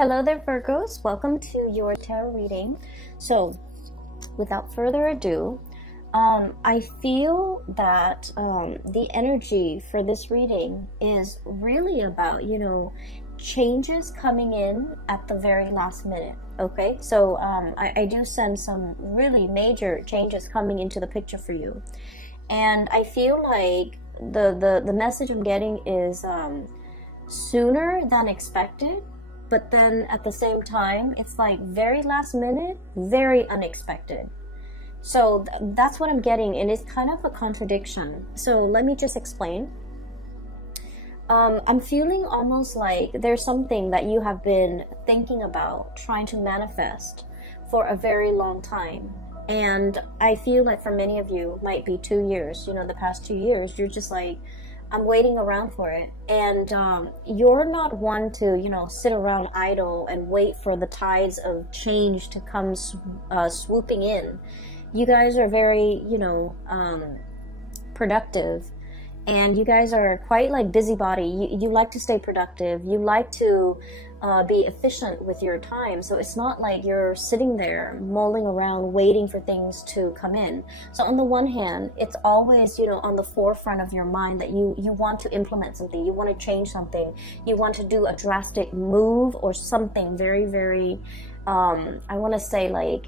Hello there, Virgos. Welcome to your tarot reading. So, without further ado, I feel that the energy for this reading is really about, changes coming in at the very last minute. Okay, so I do sense some really major changes coming into the picture for you. And I feel like the message I'm getting is sooner than expected. But then at the same time, it's like very last minute, very unexpected. So that's what I'm getting, and it's kind of a contradiction. So let me just explain. I'm feeling almost like there's something that you have been thinking about, trying to manifest for a very long time. And I feel like for many of you, might be 2 years, the past 2 years, you're just like, I'm waiting around for it. And you're not one to, sit around idle and wait for the tides of change to come swooping in. You guys are very, productive. And you guys are quite like busybody. You like to stay productive. You like to be efficient with your time. So it's not like you're sitting there mulling around waiting for things to come in. So on the one hand, it's always, on the forefront of your mind that you want to implement something. You want to change something. You want to do a drastic move or something very, very, I want to say like,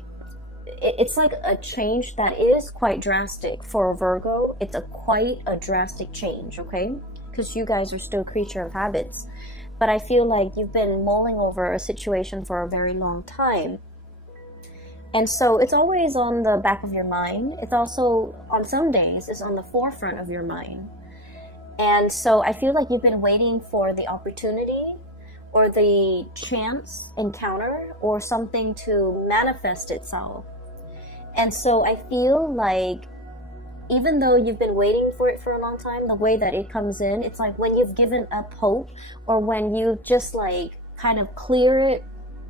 it's like a change that is quite drastic for a Virgo. It's quite a drastic change, okay? Because you guys are still a creature of habits. But I feel like you've been mulling over a situation for a very long time. And so it's always on the back of your mind. It's also, on some days, it's on the forefront of your mind. And so I feel like you've been waiting for the opportunity or the chance encounter or something to manifest itself. And so I feel like even though you've been waiting for it for a long time, the way that it comes in, it's like when you've given up hope or when you just like kind of clear it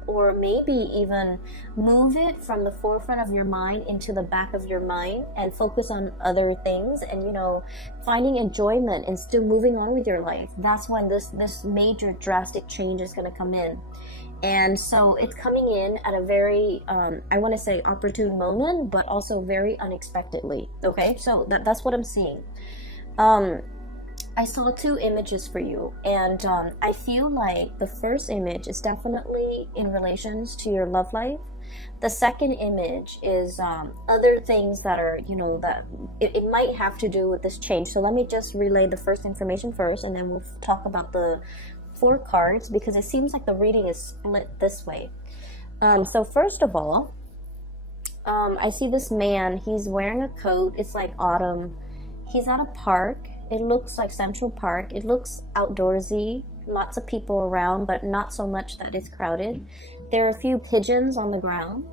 or maybe even move it from the forefront of your mind into the back of your mind and focus on other things and, finding enjoyment and still moving on with your life. That's when this major drastic change is going to come in. And so it's coming in at a very, I want to say opportune moment, but also very unexpectedly. Okay, so that's what I'm seeing. I saw 2 images for you, and I feel like the first image is definitely in relations to your love life. The second image is other things that are, that it might have to do with this change. So let me just relay the first information first, and then we'll talk about the 4 cards, because it seems like the reading is split this way. So first of all, I see this man. He's wearing a coat. It's like autumn. He's at a park. It looks like Central Park. It looks outdoorsy. Lots of people around, but not so much that it's crowded. There are a few pigeons on the ground.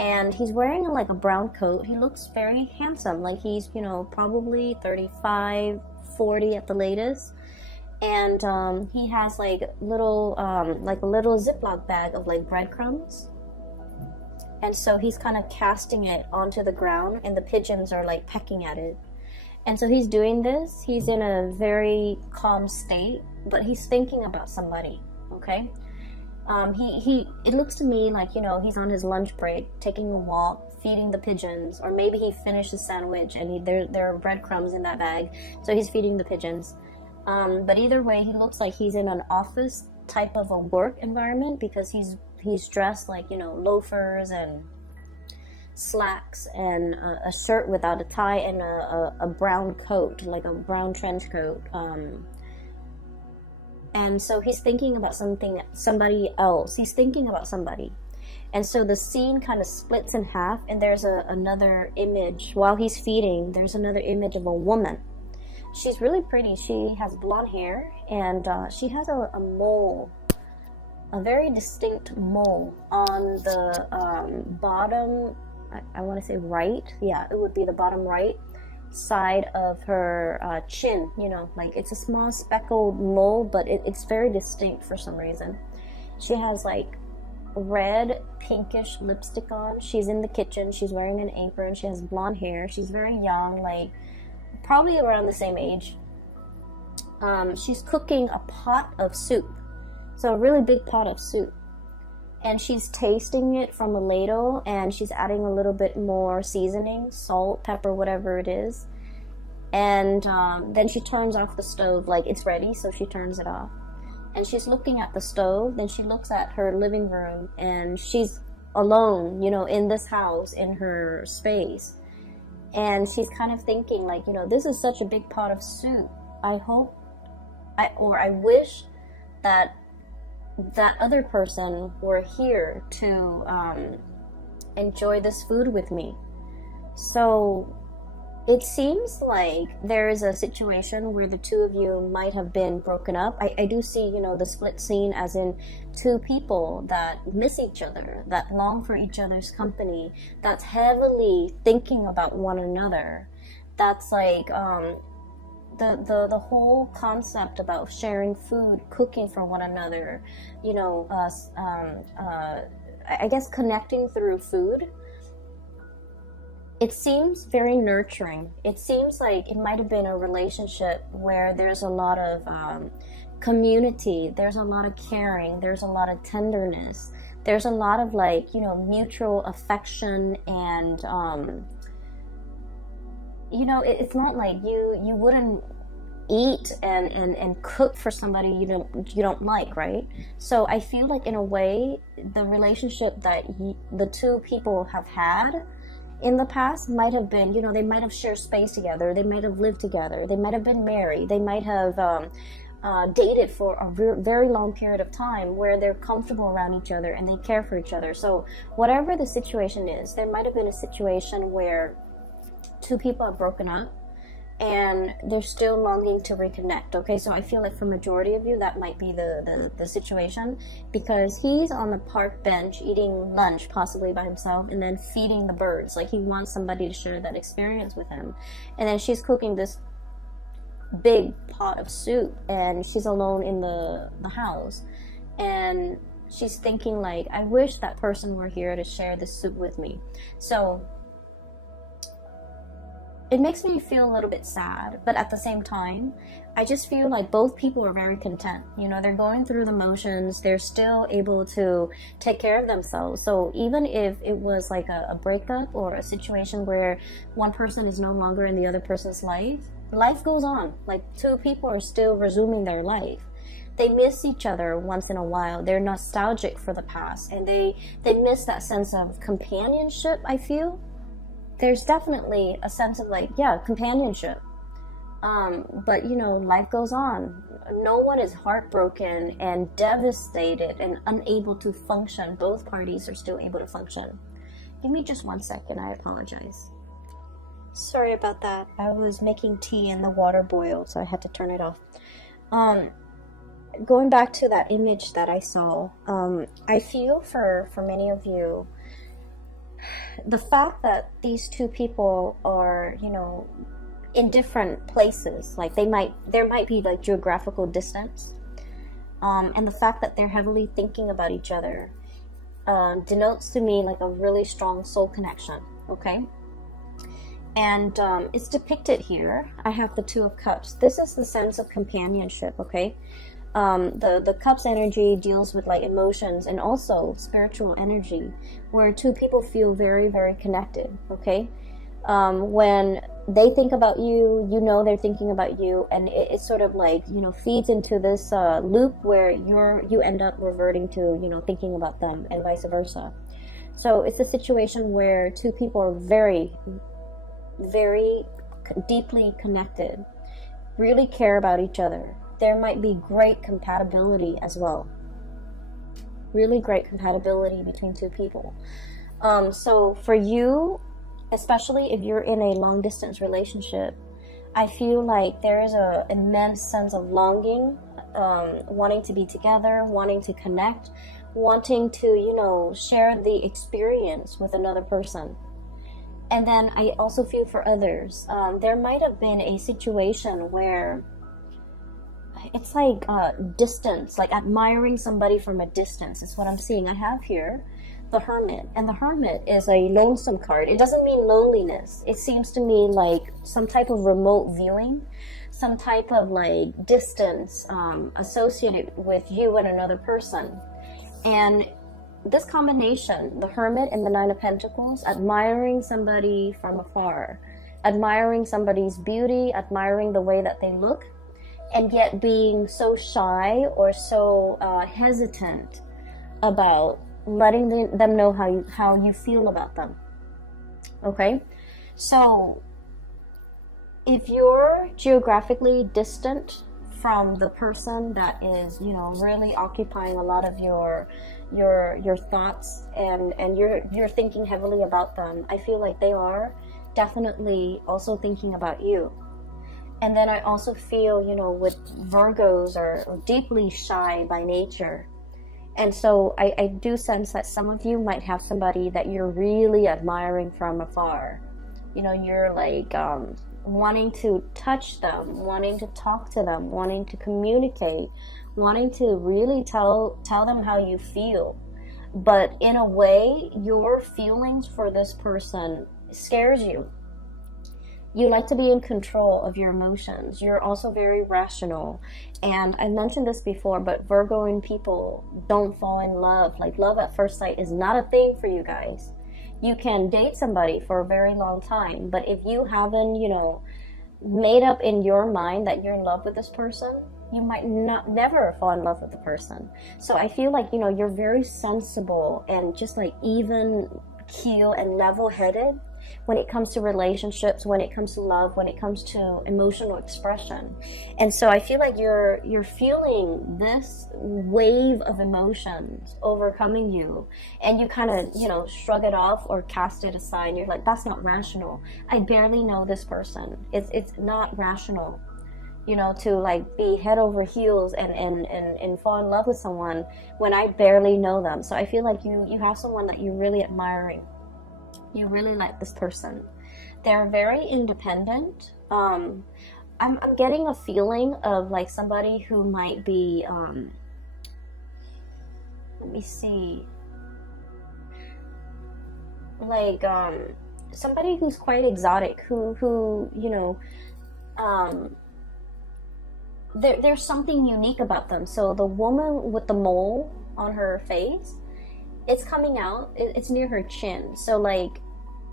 And he's wearing like a brown coat. He looks very handsome. Like he's, probably 35, 40 at the latest. And he has like little, like a little Ziploc bag of like breadcrumbs. And so he's kind of casting it onto the ground, and the pigeons are like pecking at it. And so he's doing this. He's in a very calm state, but he's thinking about somebody. Okay. It looks to me like, he's on his lunch break, taking a walk, feeding the pigeons, or maybe he finished his sandwich and there are breadcrumbs in that bag. So he's feeding the pigeons. But either way, he looks like he's in an office type of a work environment, because he's dressed like, loafers and slacks and a shirt without a tie and a brown coat, like a brown trench coat. And so he's thinking about somebody else. He's thinking about somebody. And so the scene kind of splits in half, and there's another image. While he's feeding, there's another image of a woman. She's really pretty. She has blonde hair, and she has a mole, a very distinct mole on the bottom, I want to say right. Yeah, it would be the bottom right side of her chin, like it's a small speckled mole, but it's very distinct for some reason. She has like red pinkish lipstick on. She's in the kitchen. She's wearing an apron. She has blonde hair. She's very young, like probably around the same age. She's cooking a pot of soup. So a really big pot of soup. and she's tasting it from a ladle, and she's adding a little bit more seasoning, salt, pepper, whatever it is. And then she turns off the stove, like it's ready, so she turns it off. And she's looking at the stove, then she looks at her living room, and she's alone, you know, in this house, in her space. And she's kind of thinking like, you know, this is such a big pot of soup. I wish that that other person were here to enjoy this food with me. So it seems like there is a situation where the two of you might have been broken up. I do see, you know, the split scene as in two people that miss each other, that long for each other's company, that's heavily thinking about one another. That's like the whole concept about sharing food, cooking for one another, you know, I guess connecting through food. It seems very nurturing. It seems like it might have been a relationship where there's a lot of community, there's a lot of caring, there's a lot of tenderness, there's a lot of like, you know, mutual affection, and you know, it's not like you wouldn't eat and cook for somebody you don't like, right? So I feel like in a way the relationship that the two people have had in the past might have been, you know, they might have shared space together, they might have lived together, they might have been married, they might have dated for a very long period of time where they're comfortable around each other and they care for each other. So whatever the situation is, there might have been a situation where two people are broken up and they're still longing to reconnect. Okay, so I feel like for majority of you that might be the situation, because he's on the park bench eating lunch possibly by himself and then feeding the birds, like he wants somebody to share that experience with him. And then she's cooking this big pot of soup and she's alone in the house, and she's thinking like, I wish that person were here to share this soup with me. So it makes me feel a little bit sad, but at the same time, I just feel like both people are very content. You know, they're going through the motions, they're still able to take care of themselves. So even if it was like a breakup or a situation where one person is no longer in the other person's life goes on. Like two people are still resuming their life. They miss each other once in a while. They're nostalgic for the past, and they miss that sense of companionship, I feel. There's definitely a sense of like, yeah, companionship. But you know, life goes on. No one is heartbroken and devastated and unable to function. Both parties are still able to function. Give me just 1 second, I apologize. Sorry about that. I was making tea and the water boiled, so I had to turn it off. Going back to that image that I saw, I feel for many of you, the fact that these two people are, you know, in different places, like there might be like geographical distance, and the fact that they're heavily thinking about each other denotes to me like a really strong soul connection. Okay, and it's depicted here. I have the Two of Cups. This is the sense of companionship. Okay, the Cups energy deals with like emotions and also spiritual energy, where two people feel very, very connected. Okay, when they think about you, you know they're thinking about you, and it's sort of like, you know, feeds into this loop where you end up reverting to, you know, thinking about them, and vice versa. So it's a situation where two people are very, very deeply connected, really care about each other. There might be great compatibility as well. Really great compatibility between two people. So for you, especially if you're in a long distance relationship, I feel like there is an immense sense of longing, wanting to be together, wanting to connect, wanting to, you know, share the experience with another person. And then I also feel for others, there might have been a situation where it's like distance, like admiring somebody from a distance is what I'm seeing. I have here the Hermit, and the Hermit is a lonesome card. It doesn't mean loneliness. It seems to me like some type of remote viewing, some type of like distance associated with you and another person. And this combination, the Hermit and the Nine of Pentacles, admiring somebody from afar, admiring somebody's beauty, admiring the way that they look, and yet being so shy or so hesitant about letting them know how you feel about them. Okay, so if you're geographically distant from the person that is, you know, really occupying a lot of your thoughts, and you're thinking heavily about them, I feel like they are definitely also thinking about you. And then I also feel, you know, with Virgos are deeply shy by nature. And so I do sense that some of you might have somebody that you're really admiring from afar. You know, you're like wanting to touch them, wanting to talk to them, wanting to communicate, wanting to really tell them how you feel. But in a way, your feelings for this person scares you. You like to be in control of your emotions. You're also very rational. And I mentioned this before, but Virgoing people don't fall in love. Like, love at first sight is not a thing for you guys. You can date somebody for a very long time, but if you haven't, you know, made up in your mind that you're in love with this person, you might never fall in love with the person. So I feel like, you know, you're very sensible and just like even keel and level-headed when it comes to relationships, when it comes to love, when it comes to emotional expression. And so I feel like you're feeling this wave of emotions overcoming you, and you kind of, you know, shrug it off or cast it aside. You're like, that's not rational. I barely know this person. It's not rational, you know, to like be head over heels and fall in love with someone when I barely know them. So I feel like you have someone that you're really admiring. You really like this person. They're very independent. I'm getting a feeling of like somebody who might be, let me see, like somebody who's quite exotic, who you know, there's something unique about them. So the woman with the mole on her face, it's coming out, it's near her chin. So like,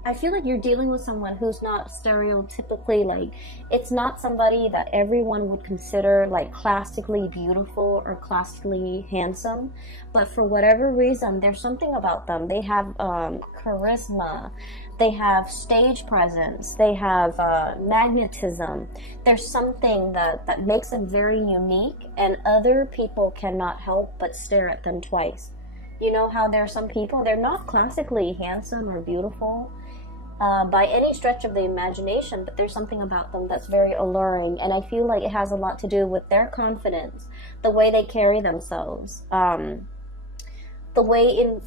I feel like you're dealing with someone who's not stereotypically, like, it's not somebody that everyone would consider like classically beautiful or classically handsome, but for whatever reason, there's something about them. They have charisma, they have stage presence, they have magnetism. There's something that makes them very unique, and other people cannot help but stare at them twice. You know how there are some people, they're not classically handsome or beautiful by any stretch of the imagination, but there's something about them that's very alluring, and I feel like it has a lot to do with their confidence, the way they carry themselves, the way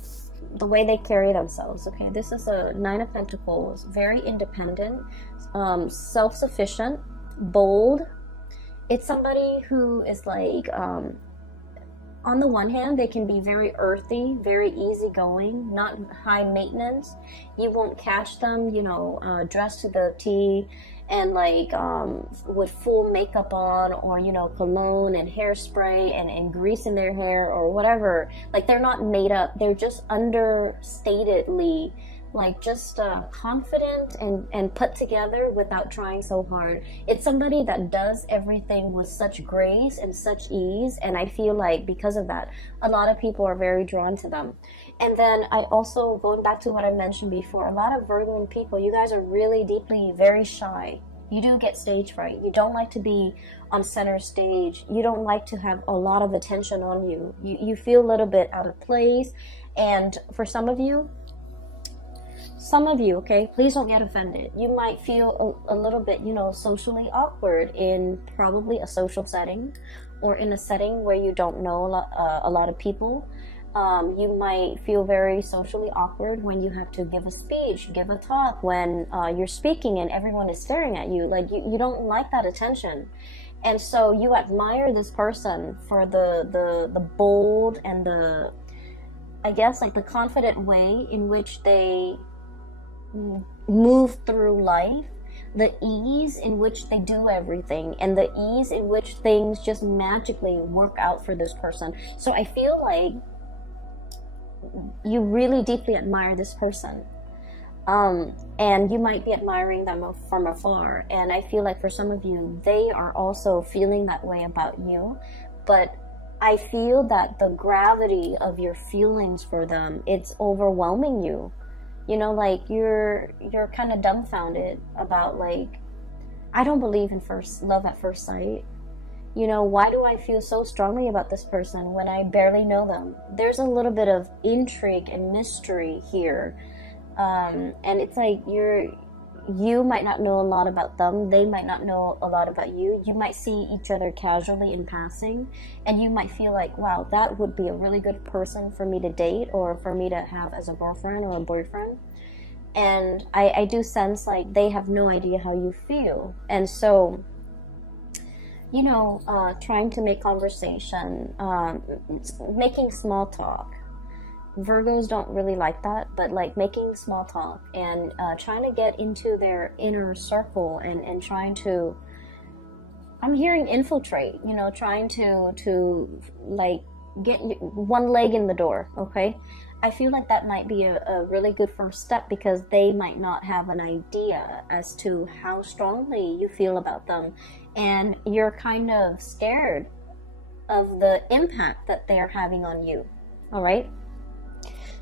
they carry themselves. Okay, this is a Nine of Pentacles, very independent, self-sufficient, bold. It's somebody who is like, on the one hand, they can be very earthy, very easygoing, not high maintenance. You won't catch them, you know, dressed to the T and like with full makeup on, or, you know, cologne and hairspray and grease in their hair or whatever. Like, they're not made up. They're just understatedly, like, just confident and put together without trying so hard. It's somebody that does everything with such grace and such ease, and I feel like because of that, a lot of people are very drawn to them. And then I also, going back to what I mentioned before, a lot of Virgo people, you guys are really deeply very shy. You do get stage fright. You don't like to be on center stage. You don't like to have a lot of attention on you. You feel a little bit out of place. And for some of you, okay, please don't get offended. You might feel a little bit, you know, socially awkward in probably a social setting, or in a setting where you don't know a lot of people. You might feel very socially awkward when you have to give a speech, give a talk, when you're speaking and everyone is staring at you. Like, you don't like that attention. And so you admire this person for the bold and the, I guess, like the confident way in which they move through life, the ease in which they do everything, and the ease in which things just magically work out for this person. So I feel like you really deeply admire this person. And you might be admiring them from afar. And I feel like for some of you, they are also feeling that way about you. But I feel that the gravity of your feelings for them, it's overwhelming you. You know, like you're kind of dumbfounded about, like, I don't believe in love at first sight. You know, why do I feel so strongly about this person when I barely know them? There's a little bit of intrigue and mystery here. And it's like you might not know a lot about them. They might not know a lot about you. You might see each other casually in passing, and you might feel like, wow, that would be a really good person for me to date or for me to have as a girlfriend or a boyfriend. And I do sense like they have no idea how you feel. And so, you know, trying to make conversation, making small talk. Virgos don't really like that, but like making small talk and trying to get into their inner circle and trying to, I'm hearing infiltrate, you know, trying to like get one leg in the door, okay? I feel like that might be a really good first step, because they might not have an idea as to how strongly you feel about them, and you're kind of scared of the impact that they're having on you, all right?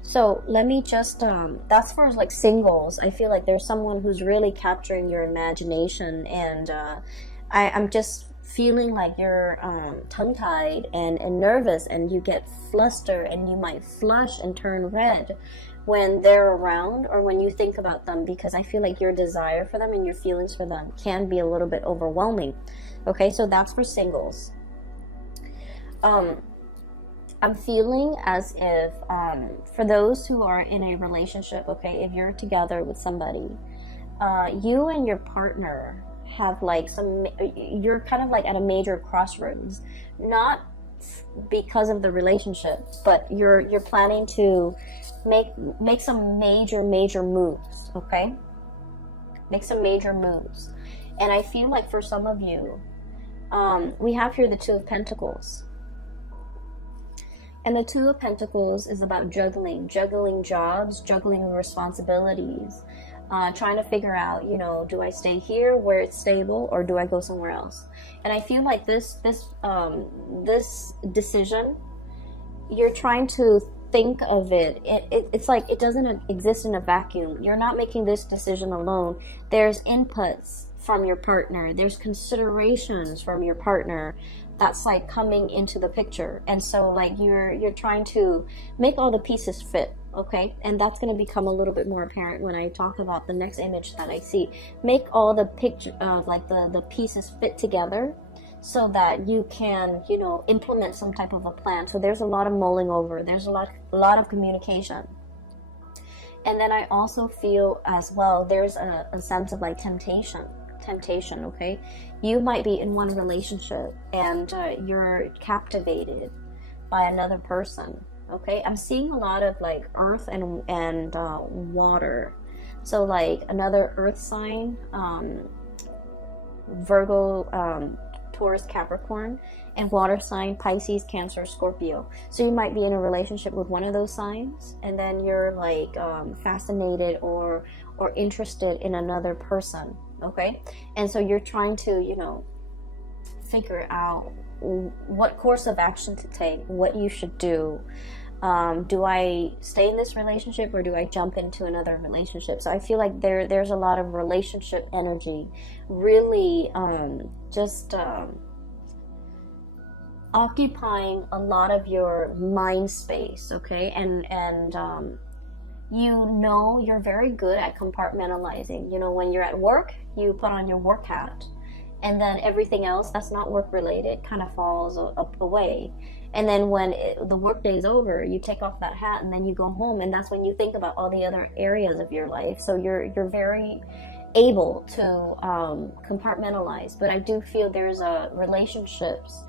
So let me just, that's for like singles. I feel like there's someone who's really capturing your imagination, and I'm just feeling like you're tongue-tied and nervous, and you get flustered, and you might flush and turn red when they're around or when you think about them, because I feel like your desire for them and your feelings for them can be a little bit overwhelming. Okay, so that's for singles. I'm feeling as if, for those who are in a relationship, okay, if you're together with somebody, you and your partner have like you're kind of like at a major crossroads, not because of the relationship, but you're planning to make some major moves, okay? Make some major moves. And I feel like for some of you, we have here the Two of Pentacles. And the Two of Pentacles is about juggling jobs, juggling responsibilities, trying to figure out, you know, do I stay here where it's stable, or do I go somewhere else? And I feel like this decision, you're trying to think of it. It's like it doesn't exist in a vacuum. You're not making this decision alone. There's inputs from your partner. There's considerations from your partner that's like coming into the picture. And so like you're trying to make all the pieces fit, okay? And that's going to become a little bit more apparent when I talk about the next image that I see. Make all the picture like the pieces fit together so that you can, you know, implement some type of a plan. So there's a lot of mulling over. There's a lot of communication. And then I also feel as well, there's a sense of like temptation, okay? You might be in one relationship and you're captivated by another person, okay? I'm seeing a lot of like earth and water. So like another earth sign, Virgo, Taurus, Capricorn, and water sign, Pisces, Cancer, Scorpio. So you might be in a relationship with one of those signs, and then you're like fascinated or interested in another person, okay? And so you're trying to, you know, figure out what course of action to take, what you should do. Do I stay in this relationship or do I jump into another relationship? So I feel like there's a lot of relationship energy, really occupying a lot of your mind space, okay? And you know, you're very good at compartmentalizing. You know, when you're at work, you put on your work hat, and then everything else that's not work related kind of falls away. And then when the work day is over, you take off that hat and then you go home, and that's when you think about all the other areas of your life. So you're very able to compartmentalize. But I do feel there's relationships,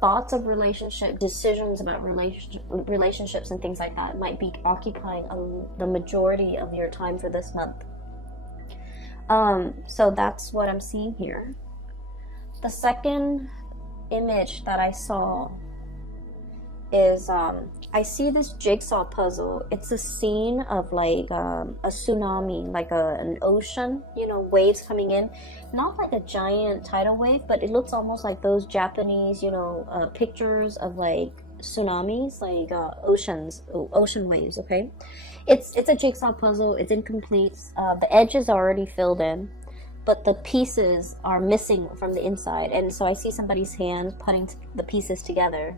thoughts of relationship, decisions about relationships and things like that might be occupying the majority of your time for this month. So that's what I'm seeing here. The second image that I saw is I see this jigsaw puzzle. It's a scene of like a tsunami, like an ocean, you know, waves coming in. Not like a giant tidal wave, but it looks almost like those Japanese, you know, pictures of like tsunamis, like ocean waves. Okay, it's a jigsaw puzzle. It's incomplete. The edge is already filled in, but the pieces are missing from the inside. And so I see somebody's hand putting the pieces together,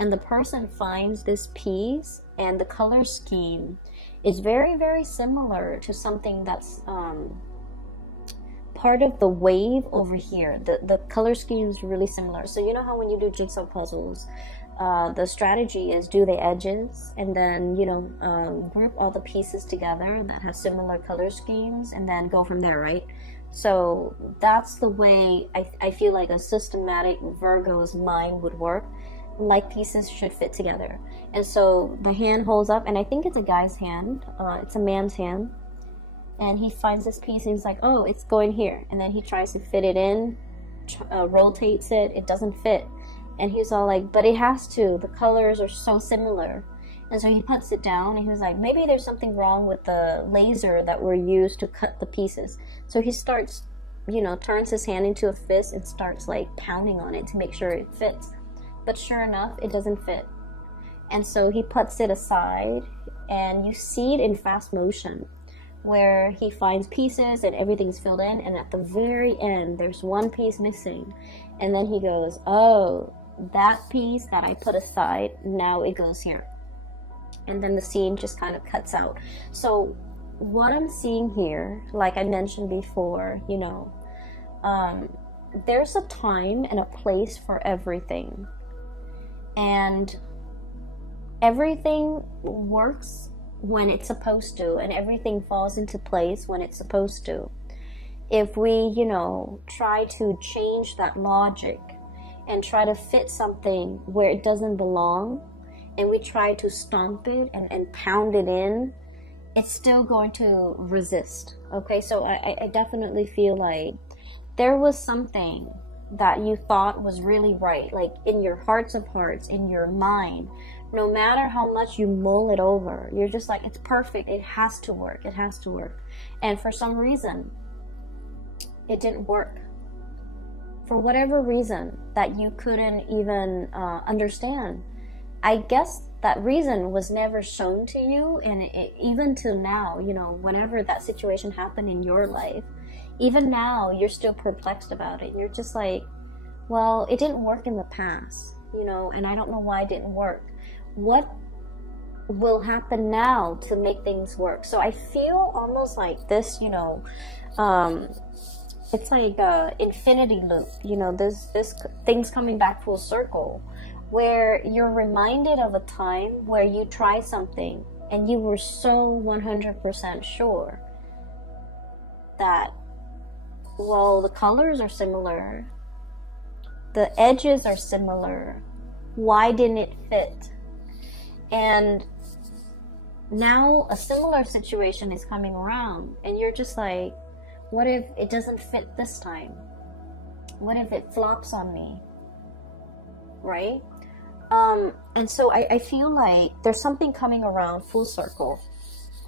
and the person finds this piece, and the color scheme is very, very similar to something that's part of the wave over here. The color scheme is really similar. So you know how when you do jigsaw puzzles, the strategy is do the edges and then, you know, group all the pieces together that have similar color schemes and then go from there, right? So that's the way I feel like a systematic Virgo's mind would work. Like pieces should fit together. And so the hand holds up, and I think it's a guy's hand. It's a man's hand. And he finds this piece and he's like, oh, it's going here. And then he tries to fit it in, rotates it. It doesn't fit. And he's all like, but it has to. The colors are so similar. And so he puts it down, and he was like, maybe there's something wrong with the laser that were used to cut the pieces. So he starts, you know, turns his hand into a fist and starts like pounding on it to make sure it fits. But sure enough, it doesn't fit. And so he puts it aside, and you see it in fast motion, where he finds pieces and everything's filled in, and at the very end, there's one piece missing. And then he goes, oh, that piece that I put aside, now it goes here. And then the scene just kind of cuts out. So what I'm seeing here, like I mentioned before, you know, there's a time and a place for everything. And everything works when it's supposed to, and everything falls into place when it's supposed to. If we, you know, try to change that logic and try to fit something where it doesn't belong, and we try to stomp it and pound it in, it's still going to resist. Okay, so I definitely feel like there was something that you thought was really right, like in your hearts of hearts, in your mind. No matter how much you mull it over, you're just like, it's perfect, it has to work, it has to work. And for some reason, it didn't work. For whatever reason that you couldn't even understand. I guess that reason was never shown to you, and even till now, you know, whenever that situation happened in your life, even now, you're still perplexed about it. You're just like, well, it didn't work in the past, you know, and I don't know why it didn't work. What will happen now to make things work? So I feel almost like this, you know, it's like a infinity loop, you know, this things coming back full circle, where you're reminded of a time where you tried something and you were so 100% sure that, well, the colors are similar, the edges are similar, why didn't it fit? And now a similar situation is coming around, and you're just like, what if it doesn't fit this time? What if it flops on me? Right? And so I feel like there's something coming around full circle,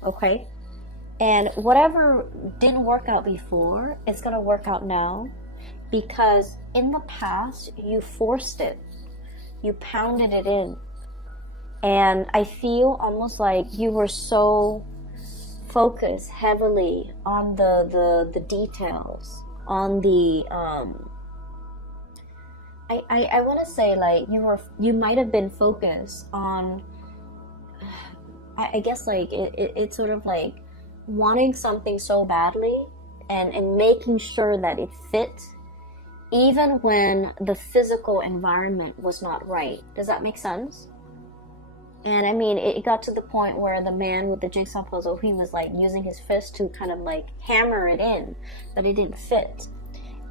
okay? And whatever didn't work out before, it's going to work out now, because in the past, you forced it. You pounded it in. And I feel almost like you were so focused heavily on the details, on the, I want to say like you might have been focused on, I guess like it's sort of like wanting something so badly and making sure that it fit, even when the physical environment was not right. Does that make sense? And I mean, it got to the point where the man with the jigsaw puzzle, he was like using his fist to kind of like hammer it in, but it didn't fit.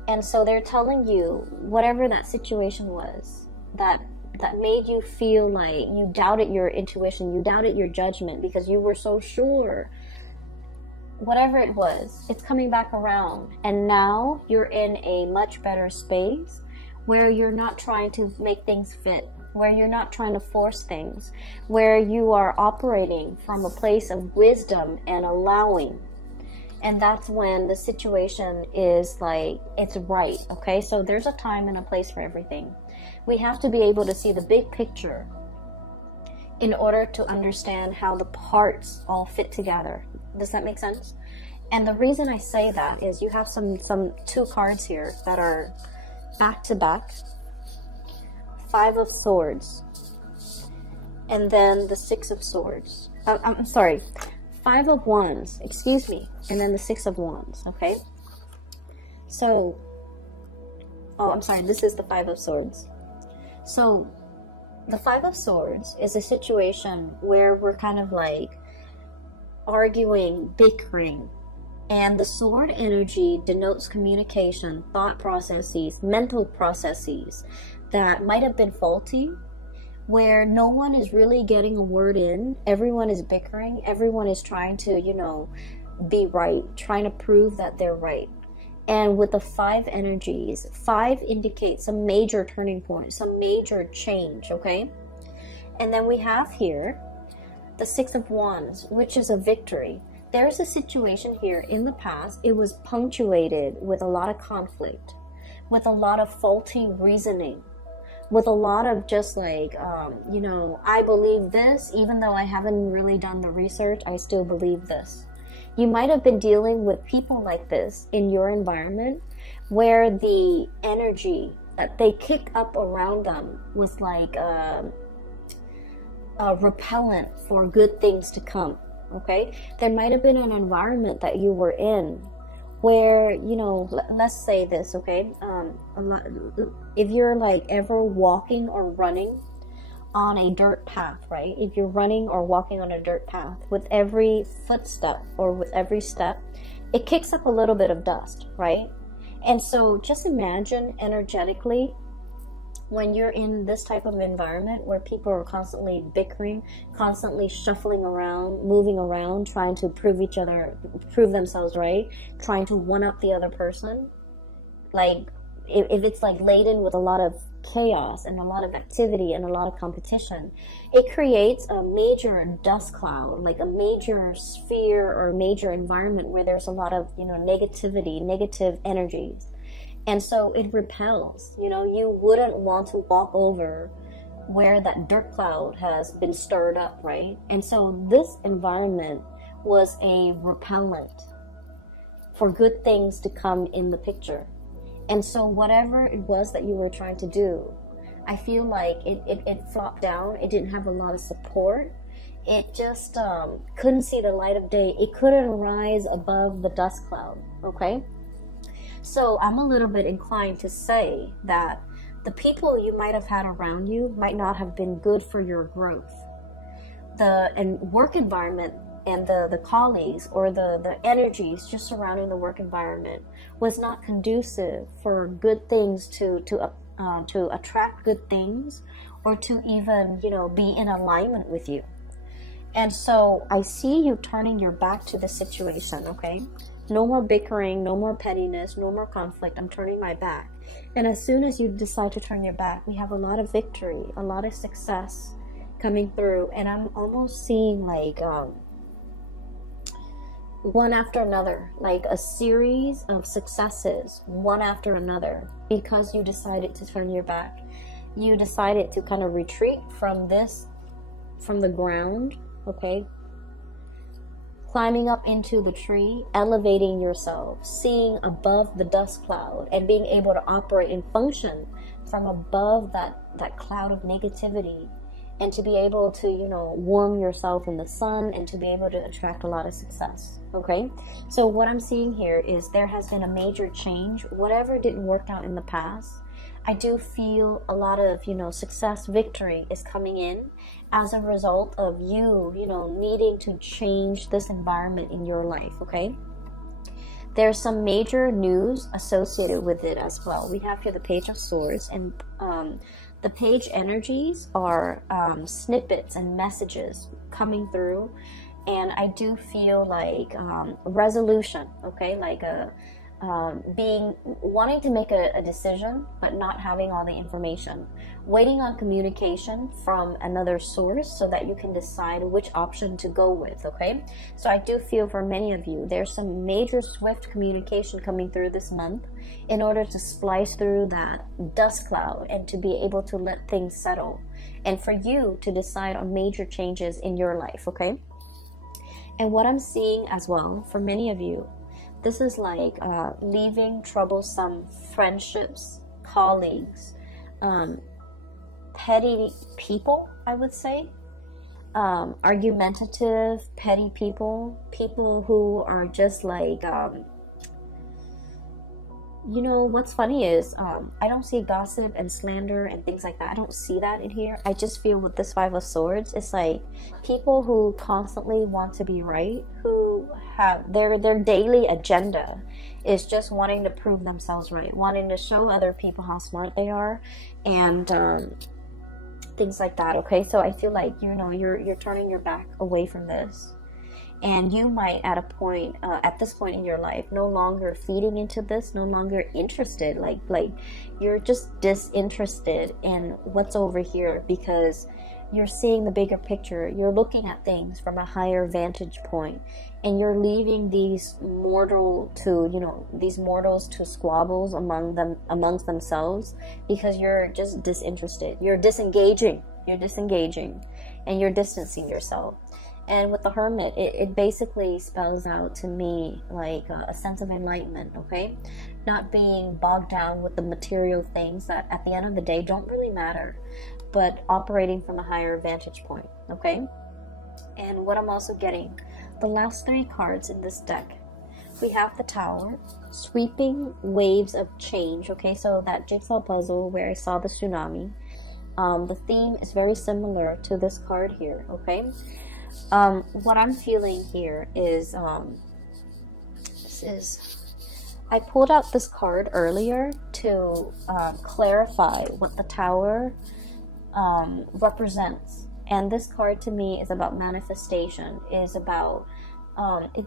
And so they're telling you, whatever that situation was, that made you feel like you doubted your intuition, you doubted your judgment because you were so sure. Whatever it was, it's coming back around. And now you're in a much better space where you're not trying to make things fit where you're not trying to force things, where you are operating from a place of wisdom and allowing. And that's when the situation is like, it's right, okay? So there's a time and a place for everything. We have to be able to see the big picture in order to understand how the parts all fit together. Does that make sense? And the reason I say that is you have some two cards here that are back to back. 5 of Swords. And then the 6 of Swords. I'm sorry. 5 of Wands. Excuse me. And then the 6 of Wands. Okay? So, oh, I'm sorry. This is the 5 of Swords. So, the 5 of Swords is a situation where we're kind of like arguing, bickering. And the sword energy denotes communication, thought processes, mental processes that might have been faulty, where no one is really getting a word in. Everyone is bickering. Everyone is trying to, you know, be right, trying to prove that they're right. And with the 5 energies, 5 indicates a major turning point, some major change, okay? And then we have here the 6 of Wands, which is a victory. There's a situation here in the past, it was punctuated with a lot of conflict, with a lot of faulty reasoning, with a lot of just like, you know, I believe this, even though I haven't really done the research, I still believe this. You might have been dealing with people like this in your environment where the energy that they kick up around them was like a repellent for good things to come. Okay, there might have been an environment that you were in where, you know, let's say this, okay, if you're like ever walking or running on a dirt path, right? If you're running or walking on a dirt path, with every footstep or with every step, it kicks up a little bit of dust, right? And so just imagine energetically when you're in this type of environment where people are constantly bickering, constantly shuffling around, moving around, trying to prove themselves right, trying to one up the other person. Like if it's like laden with a lot of chaos and a lot of activity and a lot of competition, it creates a major dust cloud, like a major sphere or major environment where there's a lot of, you know, negativity, negative energies. And so it repels, you know, you wouldn't want to walk over where that dirt cloud has been stirred up, right? And so this environment was a repellent for good things to come in the picture. And so whatever it was that you were trying to do, I feel like it flopped down. It didn't have a lot of support. It just couldn't see the light of day. It couldn't rise above the dust cloud, okay? So I'm a little bit inclined to say that the people you might have had around you might not have been good for your growth. The work environment and the colleagues or the energies just surrounding the work environment was not conducive for good things to attract good things or to even, you know, be in alignment with you. And so I see you turning your back to the situation, okay? No more bickering, no more pettiness, no more conflict. I'm turning my back. And as soon as you decide to turn your back, we have a lot of victory, a lot of success coming through. And I'm almost seeing like one after another, like a series of successes, one after another, because you decided to turn your back. You decided to kind of retreat from the ground, okay? Climbing up into the tree, elevating yourself, seeing above the dust cloud, and being able to operate and function from above that cloud of negativity, and to be able to, you know, warm yourself in the sun and to be able to attract a lot of success, okay? So what I'm seeing here is there has been a major change. Whatever didn't work out in the past, I do feel a lot of, you know, success, victory is coming in as a result of you, you know, needing to change this environment in your life, okay? There's some major news associated with it as well. We have here the Page of Swords, and the page energies are snippets and messages coming through, and I do feel like resolution, okay? Like a wanting to make a decision but not having all the information, waiting on communication from another source so that you can decide which option to go with. Okay, so I do feel for many of you there's some major swift communication coming through this month in order to splice through that dust cloud and to be able to let things settle, and for you to decide on major changes in your life. Okay, and what I'm seeing as well for many of you, this is like leaving troublesome friendships, colleagues, petty people, I would say. Argumentative, petty people. People who are just like, you know, what's funny is I don't see gossip and slander and things like that. I don't see that in here. I just feel with this Five of Swords, it's like people who constantly want to be right, who have their daily agenda is just wanting to prove themselves right, wanting to show other people how smart they are, and things like that. Okay, so I feel like, you know, you're turning your back away from this. And you might at a point, at this point in your life, no longer feeding into this, no longer interested. Like you're just disinterested in what's over here because you're seeing the bigger picture. You're looking at things from a higher vantage point, and you're leaving these mortals to squabbles amongst themselves because you're just disinterested. You're disengaging, and you're distancing yourself. And with the Hermit, it basically spells out to me like a sense of enlightenment, okay? Not being bogged down with the material things that at the end of the day don't really matter, but operating from a higher vantage point, okay? And what I'm also getting, the last three cards in this deck, we have the Tower, sweeping waves of change, okay? So that jigsaw puzzle where I saw the tsunami, the theme is very similar to this card here, okay? What I'm feeling here is, I pulled out this card earlier to clarify what the Tower represents. And this card to me is about manifestation, is about,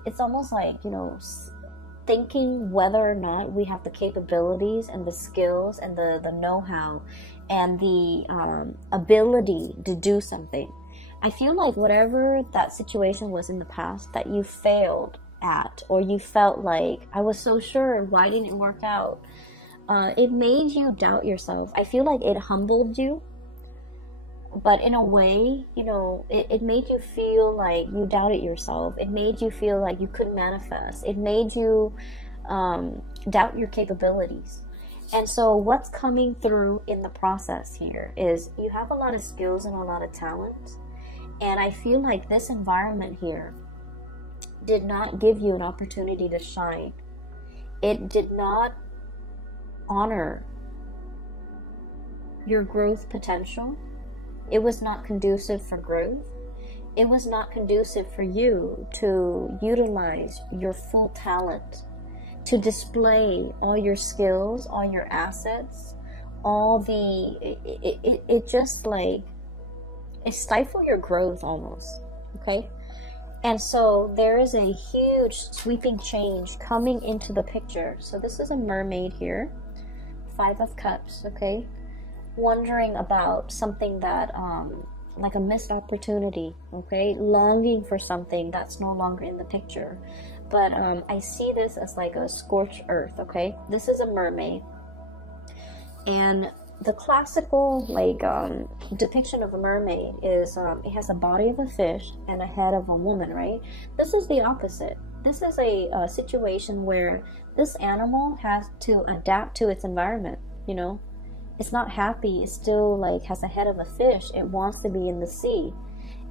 it's almost like, you know, thinking whether or not we have the capabilities and the skills and the know-how and the ability to do something. I feel like whatever that situation was in the past that you failed at, or you felt like, I was so sure, why didn't it work out? It made you doubt yourself. I feel like it humbled you, but in a way, you know, it made you feel like you doubted yourself. It made you feel like you couldn't manifest. It made you doubt your capabilities. And so what's coming through in the process here is you have a lot of skills and a lot of talent. And I feel like this environment here did not give you an opportunity to shine. It did not honor your growth potential. It was not conducive for growth. It was not conducive for you to utilize your full talent, to display all your skills, all your assets, all the, it just like, it stifled your growth almost, okay? And so there is a huge sweeping change coming into the picture. So this is a mermaid here, 5 of Cups, okay? Wondering about something that, like a missed opportunity, okay? Longing for something that's no longer in the picture. But I see this as like a scorched earth, okay? This is a mermaid. And the classical like depiction of a mermaid is it has a body of a fish and a head of a woman, right? This is the opposite. This is a situation where this animal has to adapt to its environment, you know? It's not happy. It still like has a head of a fish. It wants to be in the sea.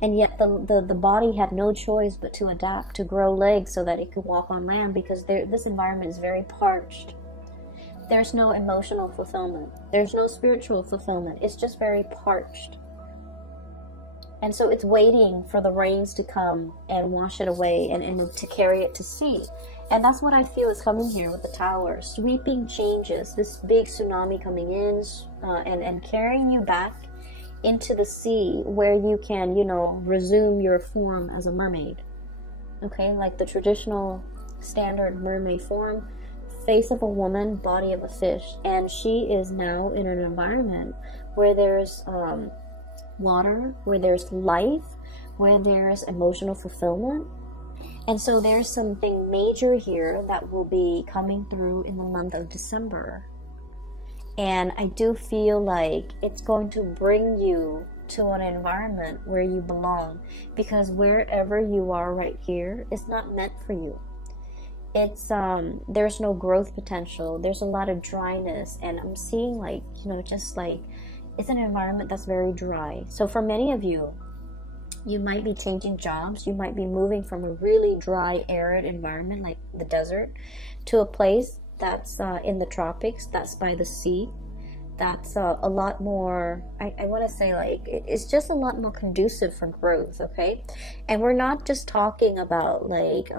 And yet the body had no choice but to adapt, to grow legs so that it could walk on land, because this environment is very parched. There's no emotional fulfillment. There's no spiritual fulfillment. It's just very parched. And so it's waiting for the rains to come and wash it away and to carry it to sea. And that's what I feel is coming here with the Tower. Sweeping changes, this big tsunami coming in and carrying you back into the sea where you can, you know, resume your form as a mermaid. Okay, like the traditional standard mermaid form. face of a woman, body of a fish, and she is now in an environment where there's water, where there's life, where there's emotional fulfillment. And so there's something major here that will be coming through in the month of December. And I do feel like it's going to bring you to an environment where you belong, because wherever you are right here is not meant for you. It's there's no growth potential. There's a lot of dryness, and I'm seeing like, you know, just like it's an environment that's very dry. So for many of you, you might be changing jobs. You might be moving from a really dry, arid environment like the desert to a place that's in the tropics, that's by the sea, that's a lot more, I want to say like, it's just a lot more conducive for growth, okay? And we're not just talking about like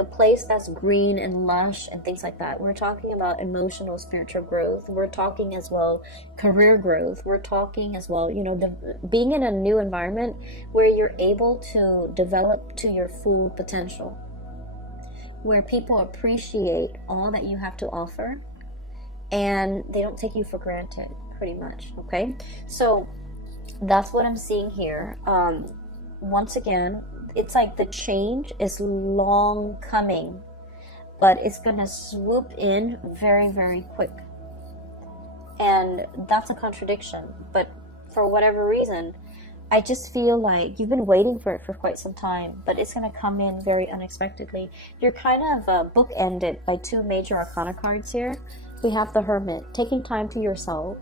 a place that's green and lush and things like that. We're talking about emotional, spiritual growth. We're talking as well career growth. We're talking as well, you know, being in a new environment where you're able to develop to your full potential, where people appreciate all that you have to offer and they don't take you for granted, pretty much, okay? So that's what I'm seeing here. Once again, it's like the change is long coming, but it's gonna swoop in very, very quick. And that's a contradiction, but for whatever reason, I just feel like you've been waiting for it for quite some time, but it's going to come in very unexpectedly. You're kind of bookended by two major arcana cards here. We have the Hermit, taking time to yourself,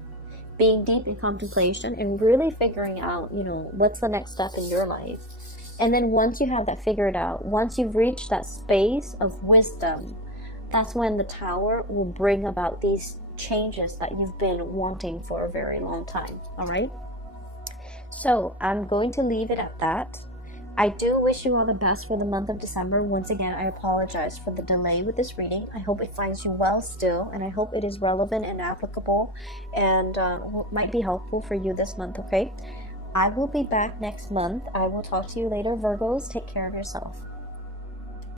being deep in contemplation, and really figuring out, you know, what's the next step in your life. And then once you have that figured out, once you've reached that space of wisdom, that's when the Tower will bring about these changes that you've been wanting for a very long time, all right? So I'm going to leave it at that. I do wish you all the best for the month of December. Once again, I apologize for the delay with this reading. I hope it finds you well still, and I hope it is relevant and applicable and might be helpful for you this month, okay? I will be back next month. I will talk to you later, Virgos. Take care of yourself.